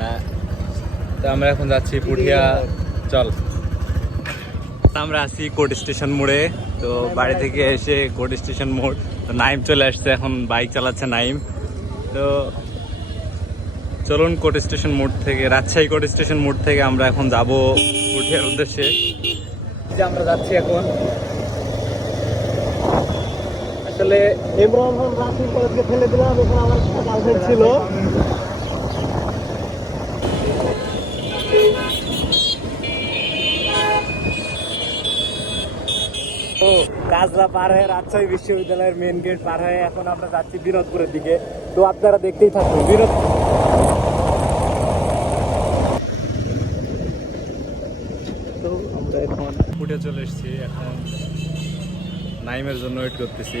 হ্যাঁ। তো আমরা এখন যাচ্ছি পুঠিয়া, চল। আমরা আছি কোর্ট স্টেশন মোড়ে, তো বাড়ি থেকে এসে কোর্ট স্টেশন মোড়, তো নাইম চলে আসছে এখন, বাইক চালাচ্ছে নাইম। তো চলুন কোর্ট স্টেশন মোড় থেকে, রাজশাহী কোর্ট স্টেশন মোড় থেকে আমরা এখন যাব পুঠিয়ার উদ্দেশ্যে। যে আমরা যাচ্ছি এখন। আসলে ইমরান খান ফেলে দিলাম, এখানে আমার ছিল। কাজলা পার হয়ে রাজশাহী বিশ্ববিদ্যালয়ের মেন গেট পার হয়ে এখন আমরা যাচ্ছি বিনোদপুরের দিকে। তো আপনারা দেখতেই থাকুন, বিনোদ তো আমরা এখন চলে এসেছি, এখন নাইমের জন্য ওয়েট করতেছি।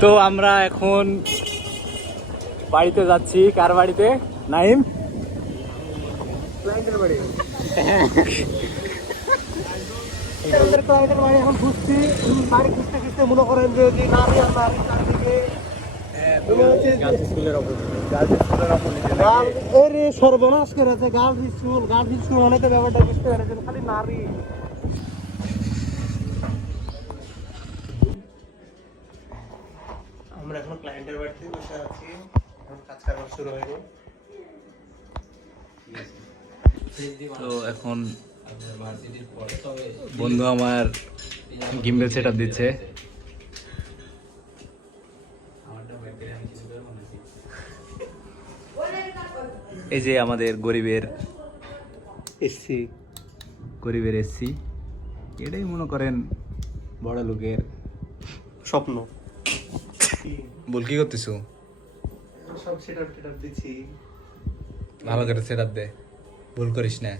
তো আমরা এখন বাড়িতে যাচ্ছি। কার বাড়িতে? নাইম? এখন খুঁজছি। বাড়ি খুঁজতে খুঁজতে মনে করেন যে চারিদিকে সর্বনাশ করেছে গার্লস স্কুল গার্লস স্কুল তো ব্যাপারটা বুঝতে পেরেছেন খালি নারী। আমরা এখন ক্লায়েন্টের বাড়িতে বসে আছি। এখন কাজ কারবার শুরু হয়নি তো এখন বন্ধু আমার গিম্বেল সেট আপ দিচ্ছে। এই যে আমাদের গরিবের এসছি গরিবের এসছি এটাই মনে করেন বড় লোকের স্বপ্ন। বল কি করতেছো? সব সেটআপ টেটআপ দিচ্ছি। ভালো করে সেট দে ভুল করিস না।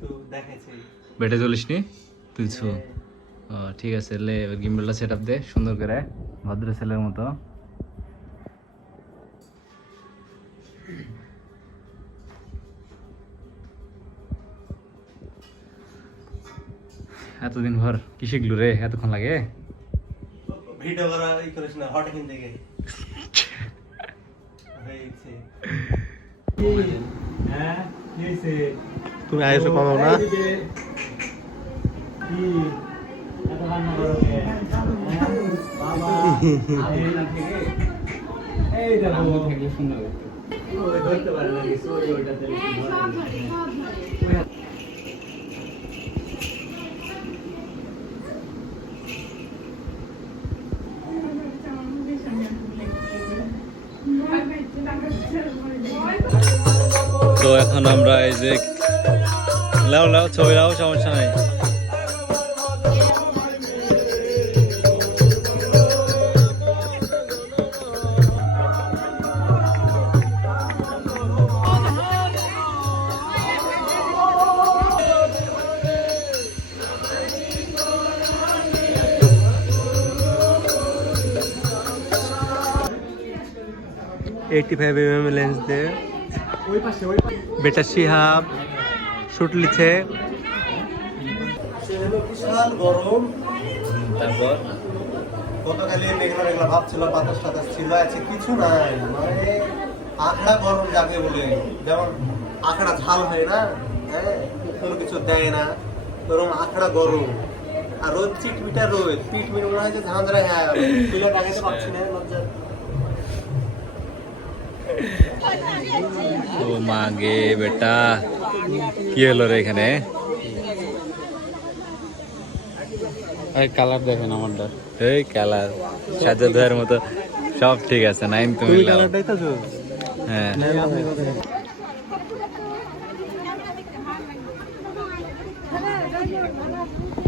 তো দেখাইছি। বেটে চলিস নি ঠিক আছে লে গিম্বেলটা সেট দে সুন্দর করে ভদ্র ছেলের মতো। এতদিন ভর কি শিখলু রে? এতক্ষণ লাগে? ভিডিও করা ই করিস না হট কিন থেকে হ্যাঁ তুমি আইসো কমাও না? ধরতে পারে এখন আমরা এই যে লাও লাও, ছবি লাও, সমস্যা নাই। Eighty five M M lens দিয়ে বেটা শিহাব শুট লিছে। বিশাল গরম। তারপর? গতকালে মেঘলা মেঘলা ভাব ছিল বাতাস টাতাস ছিল আছে কিছু নাই। মানে আখড়া গরম যাবে বলে। যেমন আখড়া ঝাল হয় না হ্যাঁ কোনো কিছু দেয় না। ওরকম আখড়া গরম। আর রোদ চিটমিটা রোদ। পিট মিট মনে হয় যে ঝাঁঝরা হ্যাঁ তুলে লাগাইতে পারছি না লজ্জা। ও মা গে বেটা। কি হলো রে এখানে? কালার দেখেন আমারটা। এই কালার সাজা ধোয়ার মতো। সব ঠিক আছে নাইন তুমি হ্যাঁ আমি যাওয়া করতে পারি না বুঝলেন বসেন বসেন আমি ধরে নিয়ে যাওয়া করতে পারি না ঠিক আছে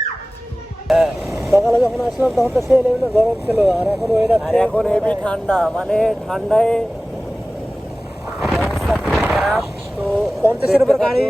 সকালে যখন আসলাম তখন তো সেই লেভেলে গরম ছিল আর এখন ওয়েদার আর এখন হেভি ঠান্ডা মানে ঠান্ডায় তো পঞ্চাশের উপর গাড়ি।